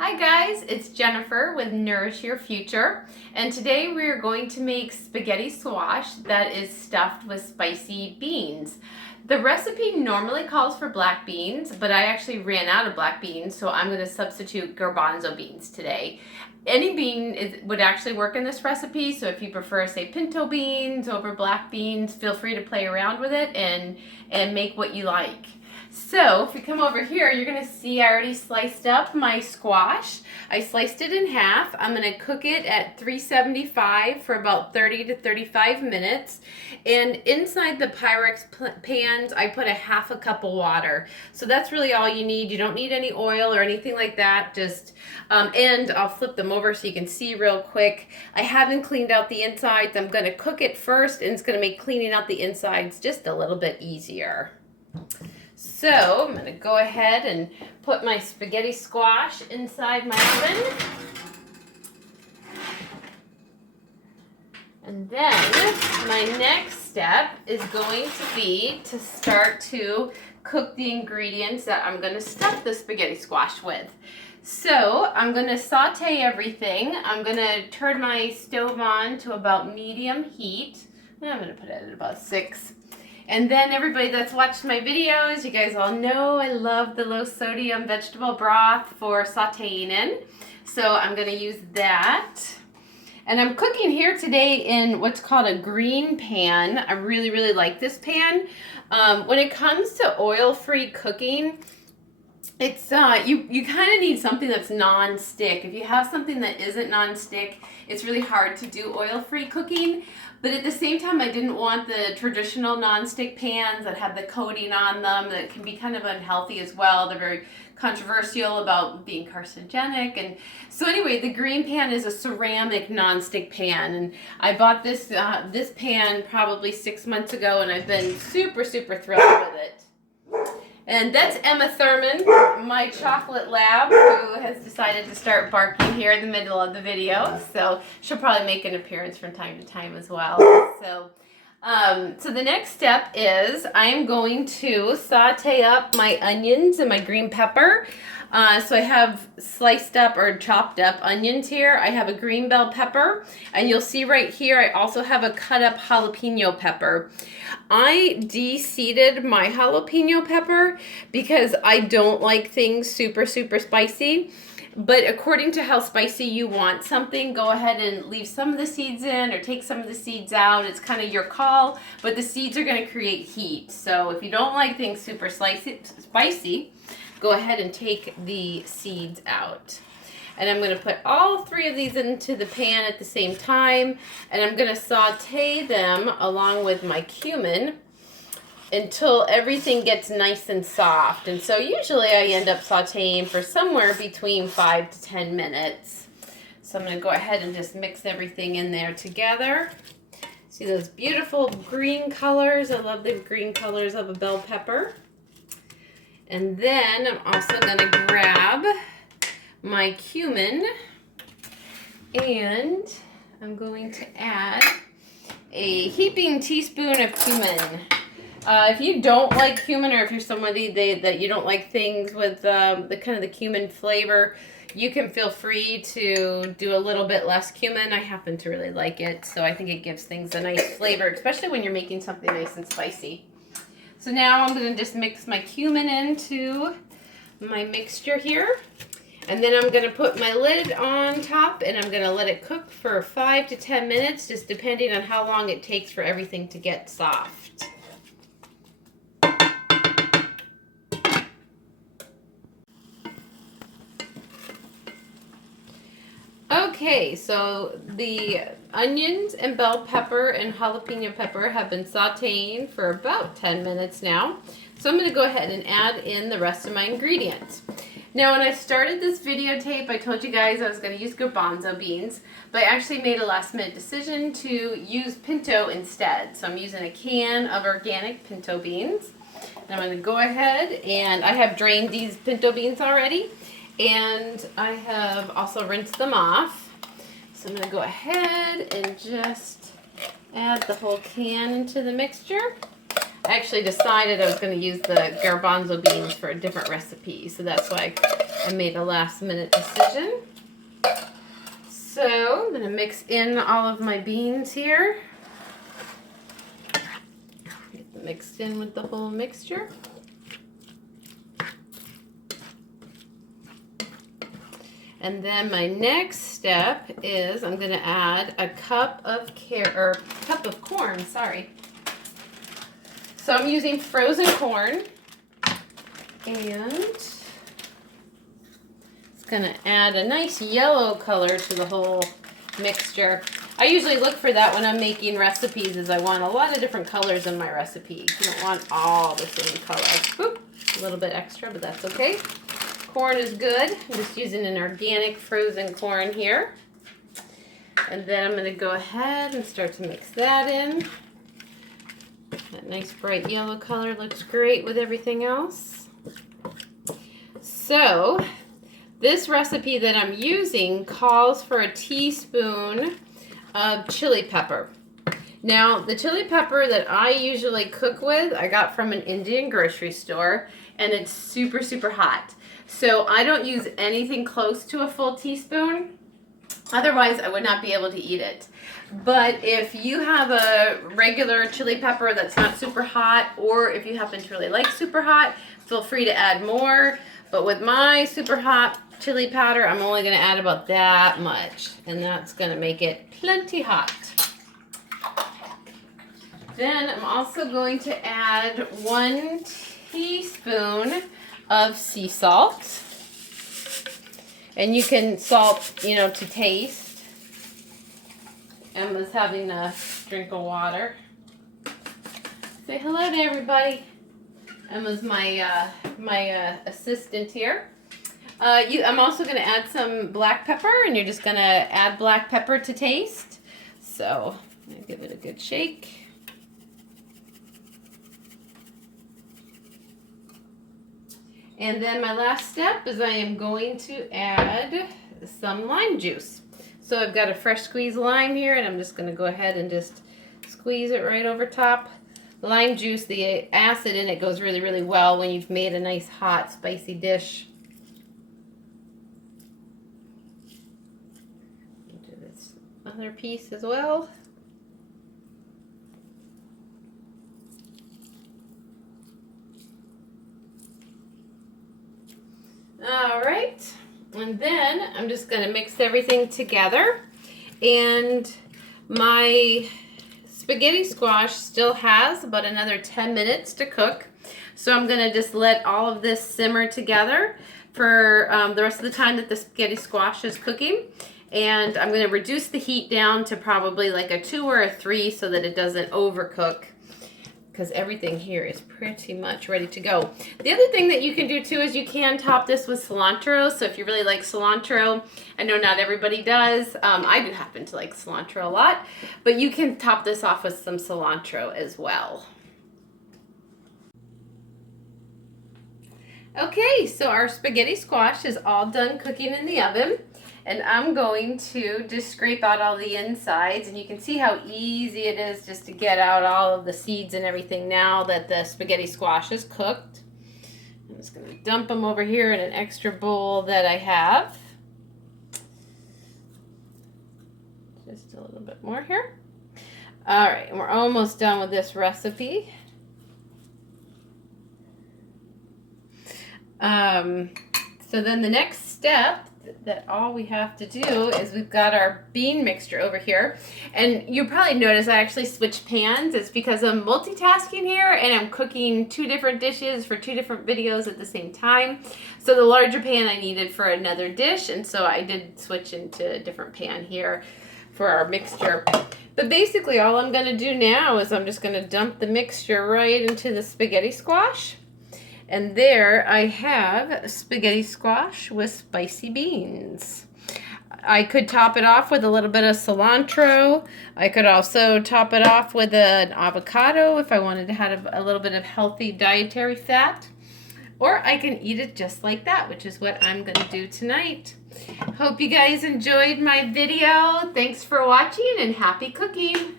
Hi guys, it's Jennifer with Nourish Your Future, and today we are going to make spaghetti squash that is stuffed with spicy beans. The recipe normally calls for black beans, but I actually ran out of black beans, so I'm going to substitute garbanzo beans today. Any bean would actually work in this recipe, so if you prefer, say, pinto beans over black beans, feel free to play around with it and make what you like. So if we come over here, you're going to see I already sliced up my squash. I sliced it in half. I'm going to cook it at 375 for about 30 to 35 minutes. And inside the Pyrex pans, I put a half a cup of water. So that's really all you need. You don't need any oil or anything like that. Just, and I'll flip them over so you can see real quick. I haven't cleaned out the insides. I'm going to cook it first, and it's going to make cleaning out the insides just a little bit easier. So I'm going to go ahead and put my spaghetti squash inside my oven. And then my next step is going to be to start to cook the ingredients that I'm going to stuff the spaghetti squash with. So I'm going to saute everything. I'm going to turn my stove on to about medium heat. I'm going to put it at about 6. And then everybody that's watched my videos, you guys all know I love the low sodium vegetable broth for sauteing in. So I'm going to use that. And I'm cooking here today in what's called a green pan. I really, really like this pan. When it comes to oil-free cooking, it's you kind of need something that's non-stick. If you have something that isn't non-stick, it's really hard to do oil-free cooking. But at the same time, I didn't want the traditional non-stick pans that have the coating on them that can be kind of unhealthy as well. They're very controversial about being carcinogenic. And so anyway, the green pan is a ceramic non-stick pan. And I bought this pan probably 6 months ago, and I've been super, super thrilled with it. And that's Emma Thurman, my chocolate lab, who has decided to start barking here in the middle of the video. So she'll probably make an appearance from time to time as well. So the next step is I'm going to saute up my onions and my green pepper. So I have sliced up or chopped up onions here. I have a green bell pepper, and you'll see right here I also have a cut up jalapeno pepper. I de-seeded my jalapeno pepper because I don't like things super, super spicy. But according to how spicy you want something, go ahead and leave some of the seeds in or take some of the seeds out. It's kind of your call, but the seeds are going to create heat. So if you don't like things super spicy, go ahead and take the seeds out. And I'm going to put all 3 of these into the pan at the same time, and I'm going to saute them along with my cumin until everything gets nice and soft. And so usually I end up sauteing for somewhere between 5 to 10 minutes. So I'm going to go ahead and just mix everything in there together. See those beautiful green colors? I love the green colors of a bell pepper. And then I'm also going to grab my cumin, and I'm going to add a heaping teaspoon of cumin. If you don't like cumin, or if you're somebody that you don't like things with the kind of the cumin flavor, you can feel free to do a little bit less cumin. I happen to really like it, so I think it gives things a nice flavor, especially when you're making something nice and spicy. So now I'm going to just mix my cumin into my mixture here. And then I'm going to put my lid on top, and I'm going to let it cook for 5 to 10 minutes, just depending on how long it takes for everything to get soft. Okay, so the onions and bell pepper and jalapeno pepper have been sauteing for about 10 minutes now. So I'm going to go ahead and add in the rest of my ingredients. Now, when I started this videotape, I told you guys I was going to use garbanzo beans, but I actually made a last-minute decision to use pinto instead. So I'm using a can of organic pinto beans. And I'm going to go ahead, and I have drained these pinto beans already, and I have also rinsed them off. So I'm going to go ahead and just add the whole can into the mixture. I actually decided I was going to use the garbanzo beans for a different recipe, so that's why I made a last minute decision. So I'm going to mix in all of my beans here. Get them mixed in with the whole mixture. And then my next step is I'm going to add a cup of corn, sorry. So I'm using frozen corn, and it's going to add a nice yellow color to the whole mixture. I usually look for that when I'm making recipes, as I want a lot of different colors in my recipe. You don't want all the same color. Oop, a little bit extra, but that's okay. Corn is good. I'm just using an organic frozen corn here. And then I'm going to go ahead and start to mix that in. That nice bright yellow color looks great with everything else. So this recipe that I'm using calls for a teaspoon of chili pepper. Now, the chili pepper that I usually cook with, I got from an Indian grocery store, and it's super, super hot. So I don't use anything close to a full teaspoon. Otherwise, I would not be able to eat it. But if you have a regular chili pepper that's not super hot, or if you happen to really like super hot, feel free to add more. But with my super hot chili powder, I'm only going to add about that much. And that's going to make it plenty hot. Then I'm also going to add 1 teaspoon of sea salt. And you can salt, to taste. Emma's having a drink of water. Say hello to everybody. Emma's my assistant here. I'm also going to add some black pepper, and you're just going to add black pepper to taste. So I'm going to give it a good shake. And then my last step is I am going to add some lime juice. So I've got a fresh squeezed lime here, and I'm just going to go ahead and just squeeze it right over top. Lime juice, the acid in it goes really, really well when you've made a nice hot spicy dish. Do this other piece as well. All right, and then I'm just going to mix everything together, and my spaghetti squash still has about another 10 minutes to cook, so I'm going to just let all of this simmer together for the rest of the time that the spaghetti squash is cooking, and I'm going to reduce the heat down to probably like a 2 or a 3 so that it doesn't overcook, because everything here is pretty much ready to go. The other thing that you can do too is you can top this with cilantro. So if you really like cilantro, I know not everybody does. I do happen to like cilantro a lot, but you can top this off with some cilantro as well. Okay, so our spaghetti squash is all done cooking in the oven. And I'm going to just scrape out all the insides, and you can see how easy it is just to get out all of the seeds and everything now that the spaghetti squash is cooked. I'm just going to dump them over here in an extra bowl that I have. Just a little bit more here. All right, and we're almost done with this recipe. So then the next step that all we have to do is we've got our bean mixture over here, and you probably notice I actually switched pans. It's because I'm multitasking here and I'm cooking 2 different dishes for 2 different videos at the same time. So the larger pan I needed for another dish, and so I did switch into a different pan here for our mixture. But basically all I'm going to do now is I'm just going to dump the mixture right into the spaghetti squash. And there I have spaghetti squash with spicy beans. I could top it off with a little bit of cilantro. I could also top it off with an avocado if I wanted to have a little bit of healthy dietary fat. Or I can eat it just like that, which is what I'm going to do tonight. Hope you guys enjoyed my video. Thanks for watching, and happy cooking.